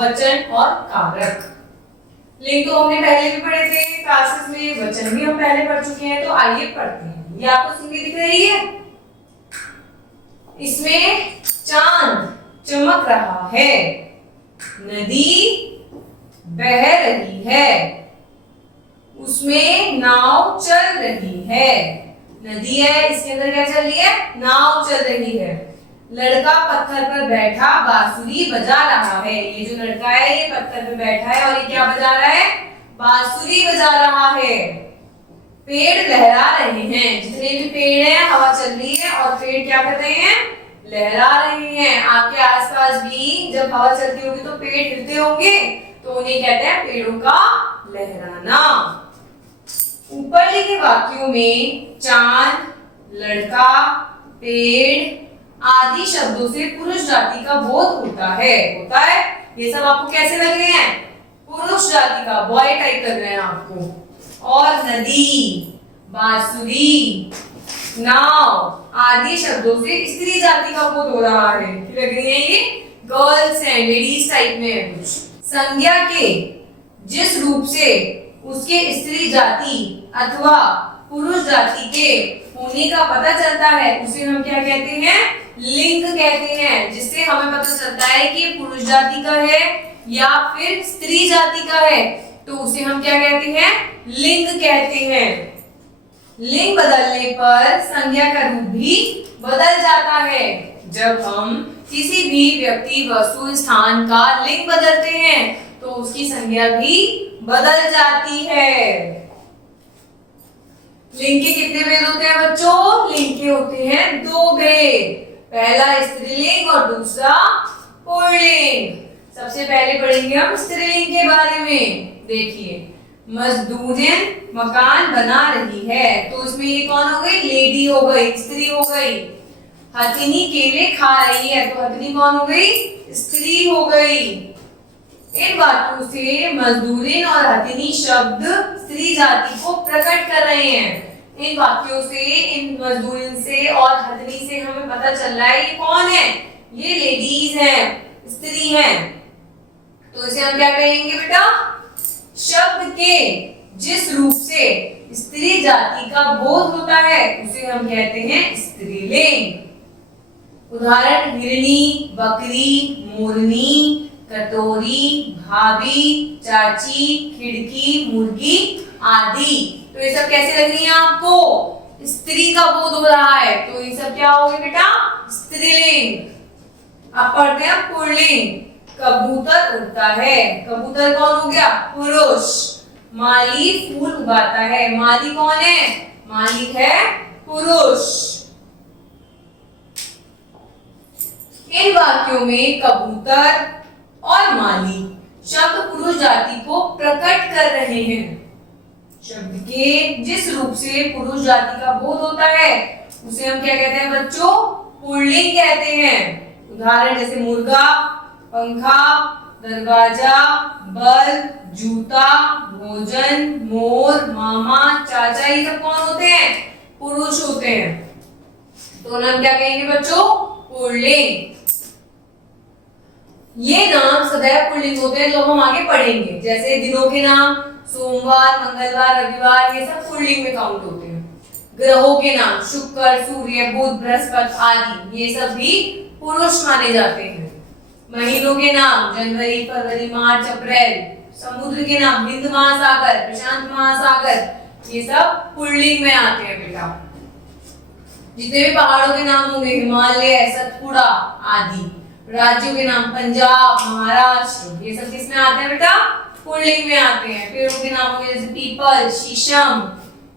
वचन और कारक। लिंग तो हमने पहले भी पढ़े थे क्लासेस में, वचन भी हम पहले पढ़ चुके हैं, तो आइए पढ़ते हैं। ये आपको सीधी दिख रही है, इसमें चांद चमक रहा है, नदी बह रही है, उसमें नाव चल रही है। नदी है, इसके अंदर क्या चल रही है? नाव चल रही है। लड़का पत्थर पर बैठा बांसुरी बजा रहा है। ये जो लड़का है ये पत्थर पर बैठा है और ये क्या बजा रहा है? बांसुरी बजा रहा है। पेड़ लहरा रहे हैं, जितने भी पेड़ हैं हवा चल रही है और पेड़ क्या कर रहे हैं? लहरा रहे हैं। आपके आसपास भी जब हवा चलती होगी तो पेड़ हिलते होंगे, तो उन्हें कहते हैं पेड़ों का लहराना। ऊपर लिखे वाक्यों में चांद, लड़का, पेड़ आदि शब्दों से पुरुष जाति का बोध होता है। ये सब आपको कैसे लग रहे हैं? पुरुष जाति का, बॉय टाइप लग रहे हैं आपको। और नदी, बांसुरी, नाव आदि शब्दों से स्त्री जाति का बोध हो रहा है। लग रही है ये गर्ल्स हैं, लेडीज टाइप में है कुछ। संज्ञा के जिस रूप से उसके स्त्री जाति अथवा पुरुष जाति के होने का पता चलता है उसे हम क्या कहते हैं? लिंग कहते हैं। जिससे हमें पता चलता है कि पुरुष जाति का है या फिर स्त्री जाति का है, तो उसे हम क्या कहते हैं? लिंग कहते हैं। लिंग बदलने पर संज्ञा का रूप भी बदल जाता है। जब हम किसी भी व्यक्ति, वस्तु, स्थान का लिंग बदलते हैं तो उसकी संज्ञा भी बदल जाती है। लिंग के कितने भेद होते हैं बच्चों? लिंग के होते हैं 2 भेद, पहला स्त्रीलिंग और दूसरा पुल्लिंग। सबसे पहले पढ़ेंगे हम स्त्रीलिंग के बारे में। देखिए, मजदूरन मकान बना रही है, तो इसमें ये कौन हो गई? लेडी हो गई, स्त्री हो गई। हथिनी केले खा रही है, तो हथिनी कौन हो गई? स्त्री हो गई। इन बातों से मजदूरिन और हथिनी शब्द स्त्री जाति को प्रकट कर रहे हैं। इन वाक्यों से, इन मजदूरिन से और हथिनी से हमें पता चल रहा है ये कौन है? ये लेडीज हैं, स्त्री हैं। तो इसे हम क्या कहेंगे बेटा? शब्द के जिस रूप से स्त्री जाति का बोध होता है उसे हम कहते हैं स्त्रीलिंग। उदाहरण हिरनी, बकरी, मोरनी, कटोरी, भाभी, चाची, खिड़की, मुर्गी आदि। तो ये सब कैसे लग रही है आपको? स्त्री का बोध हो रहा है, तो ये सब क्या हो गए बेटा? स्त्रीलिंग। अब पढ़ते हैं पुल्लिंग। कबूतर उड़ता है, कबूतर कौन हो गया? पुरुष। माली फूल उगाता है, माली कौन है? मालिक है पुरुष। इन वाक्यों में कबूतर और माली शब्द पुरुष जाति को प्रकट कर रहे हैं। शब्द के जिस रूप से पुरुष जाति का बोध होता है उसे हम क्या कहते हैं बच्चों? पुल्लिंग कहते हैं। उदाहरण जैसे मुर्गा, पंखा, दरवाजा, बल्ब, जूता, भोजन, मोर, मामा, चाचा, ये सब कौन होते हैं? पुरुष होते हैं। तो नाम क्या कहेंगे बच्चों? पुल्लिंग। ये नाम सदैव पुल्लिंग होते हैं जो हम आगे पढ़ेंगे। जैसे दिनों के नाम सोमवार, मंगलवार, रविवार, ये सब पुल्लिंग में काउंट होते हैं। ग्रहों के नाम शुक्र, सूर्य, बुध, बृहस्पति आदि, ये सब भी पुरुष माने जाते हैं। महीनों के नाम जनवरी, फरवरी, मार्च, अप्रैल। समुद्र के नाम हिंद महासागर, प्रशांत महासागर, ये सब पुल्लिंग में आते हैं बेटा। जितने भी पहाड़ों के नाम होंगे हिमालय, सतपुड़ा आदि। राज्यों के नाम पंजाब, महाराष्ट्र, ये सब किसमें आते हैं बेटा? पुल्लिंग में आते हैं। पेड़ों के नाम होंगे जैसे पीपल, शीशम,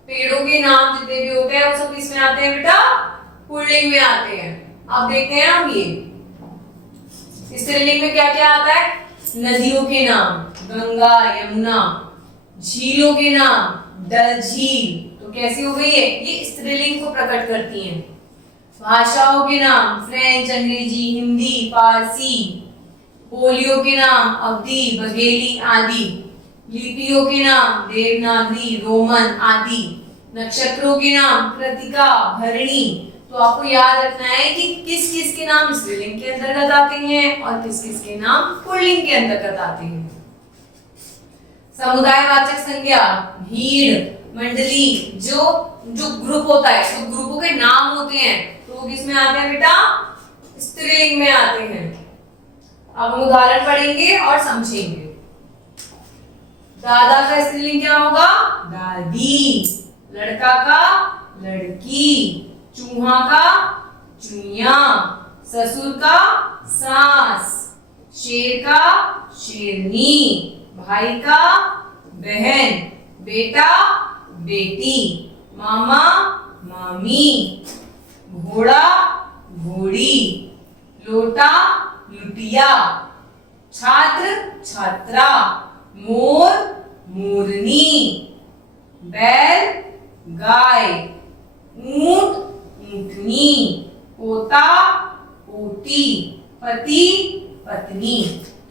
पेड़ों के नाम जितने भी होते हैं वो सब किसमें आते हैं बेटा? पुल्लिंग में आते हैं। अब देखते हैं हम ये स्त्रीलिंग में क्या क्या आता है? नदियों के नाम गंगा, यमुना। झीलों के नाम डल झील, तो कैसी हो गई है? ये स्त्रीलिंग को प्रकट करती हैं। भाषाओं के नाम फ्रेंच, अंग्रेजी, हिंदी, फारसी। बोलियों के नाम अवधी, बघेली आदि। लिपियों के नाम देवनागरी, रोमन आदि। नक्षत्रों के नाम कृतिका, भरणी। तो आपको याद रखना है कि किस किस के नाम स्त्रीलिंग के अंतर्गत आते हैं और किस किस के नाम पुल्लिंग के अंतर्गत आते हैं। समुदायवाचक संज्ञा, भीड़, मंडली, जो ग्रुप होता है, जो ग्रुपों के नाम होते हैं, तो वो किस में आते हैं बेटा? स्त्रीलिंग में आते हैं। अब हम उदाहरण पढ़ेंगे और समझेंगे। दादा का स्त्रीलिंग क्या होगा? दादी। लड़का का लड़की, चूहा का चूहिया, ससुर का सास, शेर का शेरनी, भाई का बहन, बेटा बेटी, मामा मामी, घोड़ा घोड़ी, लोटा लुटिया, छात्र छात्रा, मोर मोरनी, बैल गाय, ऊंट ऊंटनी, पोता पोती, पति पत्नी।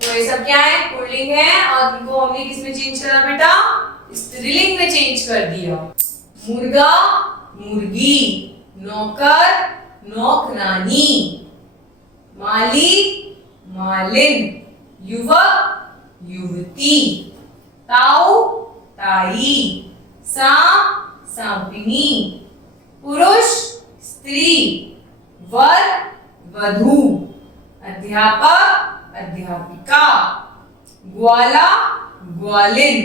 तो ये सब क्या है? पुल्लिंग है और इनको हमने किस में चेंज करा बेटा? स्त्रीलिंग में चेंज कर दिया। मुर्गा मुर्गी, नौकर नौकरानी, माली मालिन, युवक युवती, ताऊ ताई, सांप सांपिनी, पुरुष स्त्री, वर वधू, अध्यापक अध्यापिका, ग्वाला ग्वालिन,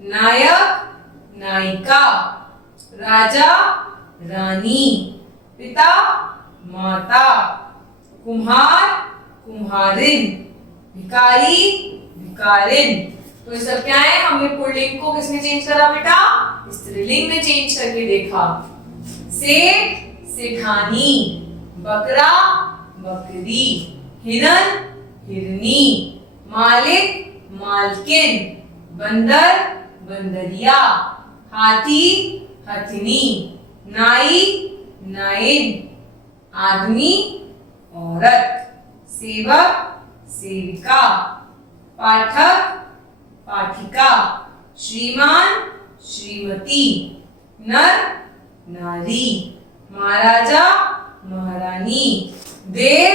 नायक नायिका, राजा रानी, पिता माता, कुम्हार कुम्हारिन, भिखारी भिखारिन। तो ये सब क्या है? हमने पुल्लिंग को किसमें चेंज करा बेटा? स्त्रीलिंग में चेंज करके देखा। सेठ सेठानी, बकरा बकरी, हिरन हिरनी, मालिक मालकिन, बंदर बंदरिया, हाथी हथिनी, नाई नाइन, आदमी औरत, सेवक सेविका, पाठक पाठिका, श्रीमान श्रीमती, नर नारी, महाराजा महारानी, देव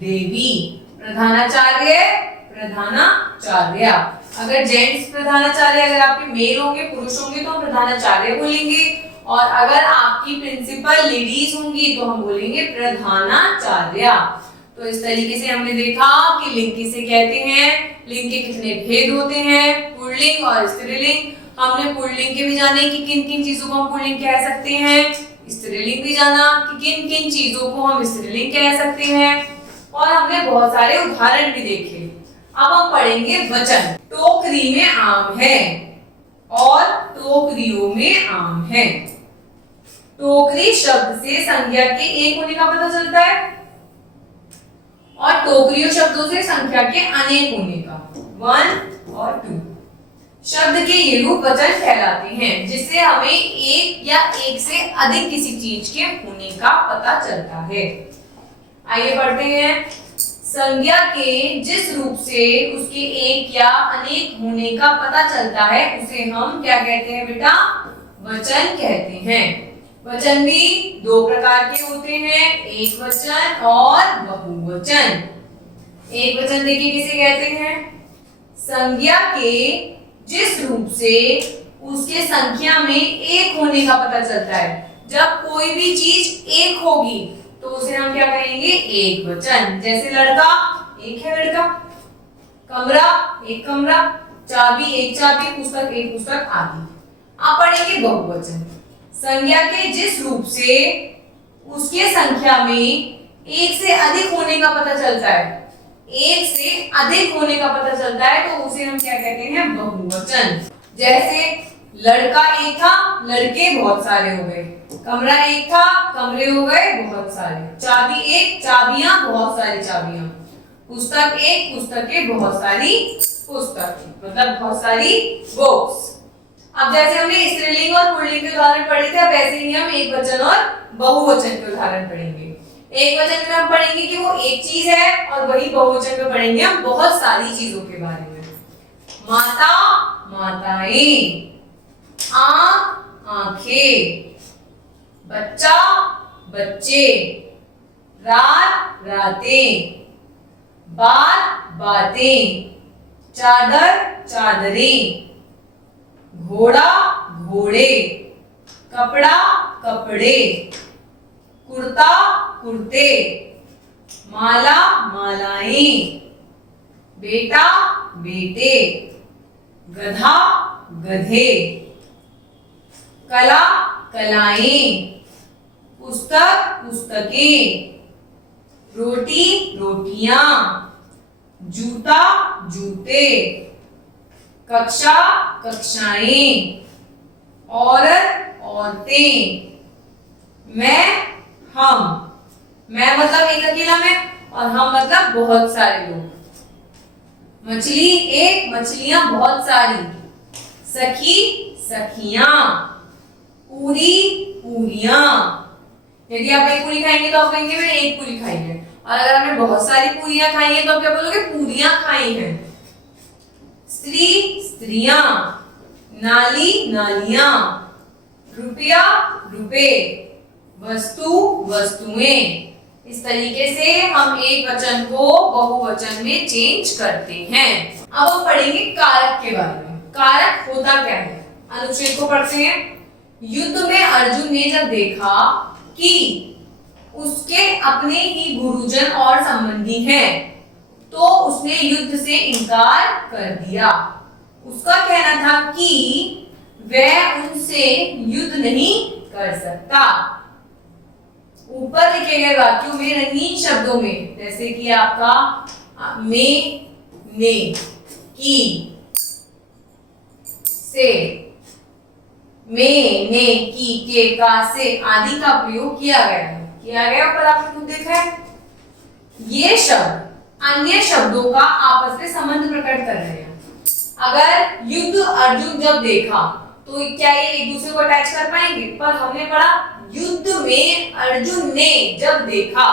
देवी, प्रधानाचार्य प्रधानाचार्या। अगर जेंट्स प्रधानाचार्य अगर आपके मेल होंगे, पुरुष होंगे, तो हम प्रधानाचार्य बोलेंगे, और अगर आपकी प्रिंसिपल लेडीज होंगी तो हम बोलेंगे प्रधानाचार्या। तो इस तरीके से हमने देखा कि लिंग किसे कहते हैं, लिंग के कितने भेद होते हैं, पुल्लिंग और स्त्रीलिंग। हमने पुल्लिंग के भी जाने कि किन किन चीजों को हम पुल्लिंग कह सकते हैं, स्त्रीलिंग भी जाना कि किन किन चीजों को हम स्त्रीलिंग कह सकते हैं, और हमने बहुत सारे उदाहरण भी देखे। अब हम पढ़ेंगे वचन। टोकरी में आम है और टोकरियों में आम है। टोकरी शब्द से संज्ञा के एक होने का पता चलता है और टोकरियों शब्दों से संख्या के अनेक होने का, 1 और 2। शब्द के ये रूप वचन कहलाते हैं, जिससे हमें एक या एक से अधिक किसी चीज के होने का पता चलता है। आइए पढ़ते हैं। संज्ञा के जिस रूप से उसके एक या अनेक होने का पता चलता है उसे हम क्या कहते हैं बेटा? वचन कहते हैं। वचन भी दो प्रकार के होते हैं, एक वचन और बहुवचन। एक वचन देखिए किसे कहते हैं? संज्ञा के जिस रूप से उसके संख्या में एक होने का पता चलता है। जब कोई भी चीज एक होगी तो उसे हम क्या कहेंगे? एक वचन। जैसे लड़का, एक है लड़का, कमरा, एक कमरा, चाबी, एक चाबी, पुस्तक, एक पुस्तक आदि। आप पढ़ेंगे बहुवचन। संज्ञा के जिस रूप से उसके संख्या में एक से अधिक होने का पता चलता है, एक से अधिक होने का पता चलता है, तो उसे हम क्या कहते हैं? बहुवचन। जैसे लड़का एक था, लड़के बहुत सारे हो गए, कमरा एक था, कमरे हो गए बहुत सारे, चाबी एक, चाबियां बहुत सारी चाबियां, पुस्तक एक, पुस्तकें बहुत सारी पुस्तक, मतलब बहुत सारी बुक्स। अब जैसे हमने स्त्रीलिंग और पुल्लिंग के उदाहरण पढ़े थे, अब ऐसे ही हम एक वचन और बहुवचन के उदाहरण पढ़ेंगे। एक वचन में हम पढ़ेंगे कि वो एक चीज है, और वही बहुवचन में पढ़ेंगे हम बहुत सारी चीजों के बारे में। माता, माताएं, आंख, आंखें, बच्चा, बच्चे, रात रातें, बात बातें, चादर चादरें, घोड़ा घोड़े, कपड़ा कपड़े, कुर्ता कुर्ते, माला मालाएं, बेटा बेटे, गधा गधे, कला कलाएं, पुस्तक पुस्तकें, रोटी रोटियां, जूता जूते, कक्षा कक्षाएं, औरत औरतें, मैं हम। मैं मतलब एक अकेला मैं और हम मतलब बहुत सारे लोग। मछली एक, मछलियां बहुत सारी, सखी सखियां, पूरी पूरियां। यदि आप एक पूरी खाएंगे तो आप कहेंगे मैं एक पूरी खाई है, और अगर आपने बहुत सारी पूरियां खाई है तो आप क्या बोलोगे? पूरियां खाई हैं। स्त्री स्त्रियां, नाली नालियां, रुपया रुपए, वस्तु वस्तुएं। इस तरीके से हम एक वचन को बहुवचन में चेंज करते हैं। अब हम पढ़ेंगे कारक के बारे में। कारक होता क्या है? अनुच्छेद को पढ़ते हैं। युद्ध में अर्जुन ने जब देखा कि उसके अपने ही गुरुजन और संबंधी हैं, तो उसने युद्ध से इनकार कर दिया। उसका कहना था कि वह उनसे युद्ध नहीं कर सकता। ऊपर लिखे गए वाक्यों में रंगीन शब्दों में, जैसे कि आपका में, ने, की, से, में, ने, की, के, का, से आदि का प्रयोग किया गया पर आपने खुद देखा है। ये शब्द अन्य शब्दों का आपस में संबंध प्रकट कर रहे हैं। अगर युद्ध अर्जुन जब देखा तो क्या ये एक दूसरे को अटैच कर पाएंगे? पर हमने पढ़ा युद्ध में अर्जुन ने जब देखा,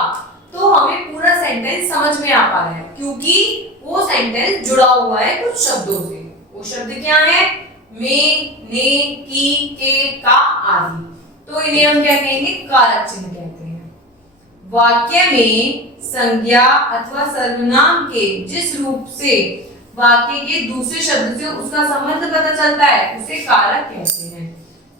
तो हमें पूरा सेंटेंस समझ में आ पा रहा है, क्योंकि वो सेंटेंस जुड़ा हुआ है कुछ शब्दों से। वो शब्द क्या है? में, ने, की, के, का आदि। तो इन्हें हम क्या कहेंगे? कारक चिन्ह कहते हैं। वाक्य में संज्ञा अथवा सर्वनाम के जिस रूप से वाक्य के दूसरे शब्द से उसका संबंध पता चलता है, उसे कारक कहते हैं।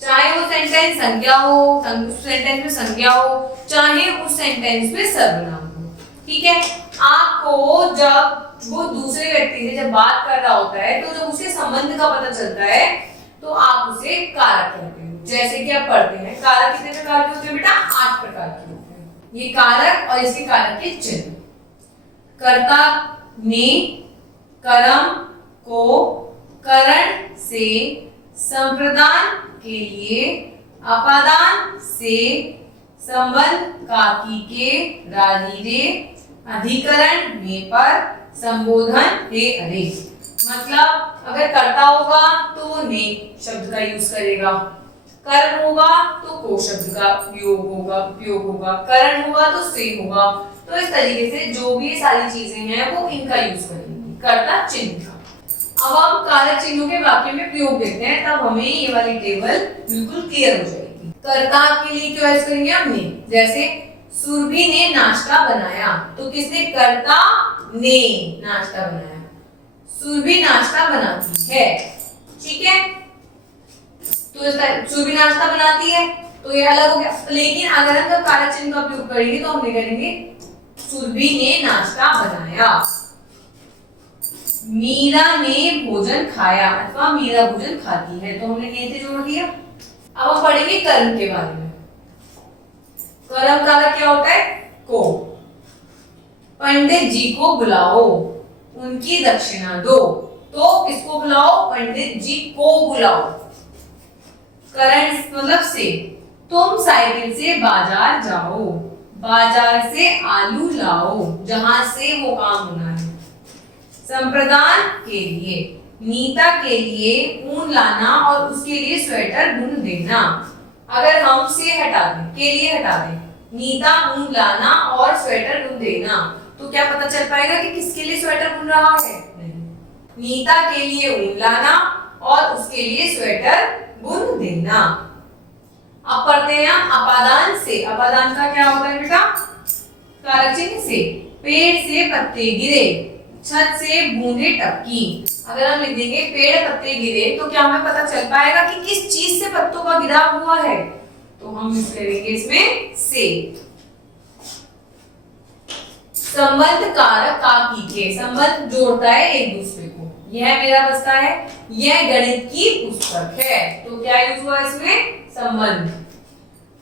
चाहे वो सेंटेंस संज्ञा हो, उस सेंटेंस में संज्ञा हो, चाहे उस सेंटेंस में सर्वनाम हो। ठीक है। आपको जब वो दूसरे व्यक्ति से जब बात कर रहा होता है, तो जब उसके संबंध का पता चलता है, तो आप उसे कारक कहते हैं। जैसे कि आप पढ़ते हैं, कारक कितने प्रकार के होते हैं बेटा? 8 प्रकार के होते हैं। ये कारक और इसके कारक के चिन्ह। कर्ता ने कर्म को करण से, संप्रदान के लिए, अपादान से, संबंध काकी के, राजीरे, अधिकरण में पर, संबोधन रे अरे। मतलब अगर कर्ता होगा तो ने शब्द का यूज करेगा, कर्म होगा तो को शब्द का उपयोग होगा, करण होगा तो से होगा। तो इस तरीके से जो भी सारी चीजें हैं वो इनका यूज करेंगे, कर्ता चिन्ह का। अब हम कारक चिन्हों के वाक्य में प्रयोग देखते हैं, तब हमें ये वाली टेबल बिल्कुल क्लियर हो जाएगी। कर्ता के लिए क्या यूज करेंगे? हमने, जैसे सुरभि ने नाश्ता बनाया, तो किसने? कर्ता ने नाश्ता बनाया। सुरभि नाश्ता बनाती है। ठीक है। तो सुरभि नाश्ता बनाती है, तो ये अलग हो गया। लेकिन अगर हम जब कारक चिन्ह का प्रयोग करेंगे तो हम करेंगे सुरभि ने नाश्ता बनाया। मीरा ने भोजन खाया अथवा मीरा भोजन खाती है, तो हमने ने से जोड़ दिया। अब हम पढ़ेंगे कर्म के बारे में। कर्म कारक क्या होता है? को। पंडित जी को बुलाओ, उनकी दक्षिणा दो। तो किसको बुलाओ? पंडित जी को बुलाओ। करण मतलब से। तुम साइकिल से बाजार जाओ, बाजार से आलू लाओ, जहां से वो काम होना है। संप्रदान के लिए, नीता के लिए ऊन लाना और उसके लिए स्वेटर बुन देना। अगर हम से हटा दें, के लिए हटा दें, नीता ऊन लाना और स्वेटर बुन देना, तो क्या पता चल पाएगा कि किसके लिए स्वेटर बुन रहा है? नहीं। नीता के लिए ऊन लाना और उसके लिए स्वेटर बुन देना। अब पढ़ते हैं हम अपादान से। अपादान का क्या होता है बेटा? कारक चिन्ह से। पेड़ से पत्ते गिरे, छत से बूंदे टपकी। अगर हम लिख देंगे पेड़ पत्ते गिरे तो क्या हमें पता चल पाएगा कि किस चीज से पत्तों का गिराव हुआ है? तो हम यूज करेंगे इसमें से। संबंध कारक का के, संबंध जोड़ता है एक दूसरे को। यह मेरा बस्ता है, यह गणित की पुस्तक है। तो क्या यूज हुआ इसमें? संबंध।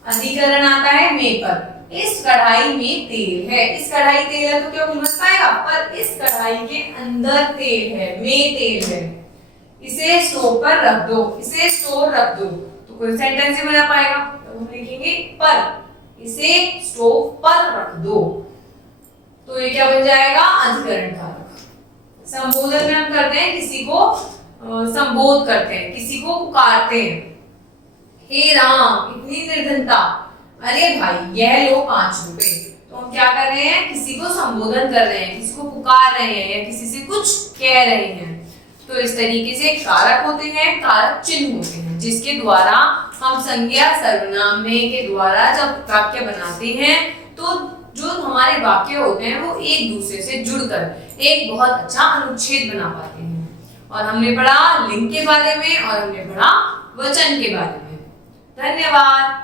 अधिकरण आता है में पर। इस कढ़ाई में तेल है। इस कढ़ाई तेल है तो क्या घुल पाएगा? पर इस कढ़ाई के अंदर तेल है, में तेल है। इसे स्टोव पर रख दो, इसे स्टोव रख दो। तो कोई सेंटेंस ही बना पाएगा। तो हम लिखेंगे पर, इसे स्टोव पर रख दो। तो ये क्या बन जाएगा? अधिकरण कारक। संबोधन में हम करते हैं, किसी को संबोध करते हैं, किसी को पुकारते हैं। हे राम, इतनी निर्धनता, अरे भाई यह लो 5 रुपए। तो हम क्या कर रहे हैं? किसी को संबोधन कर रहे हैं, किसी को पुकार रहे हैं या किसी से कुछ कह रहे हैं। तो इस तरीके से कारक होते हैं, कारक चिन्ह होते हैं, जिसके द्वारा हम संज्ञा सर्वनाम में के द्वारा जब वाक्य बनाते हैं तो जो हमारे वाक्य होते हैं वो एक दूसरे से जुड़कर एक बहुत अच्छा अनुच्छेद बना पाते हैं। और हमने पढ़ा लिंग के बारे में और हमने पढ़ा वचन के बारे में। धन्यवाद।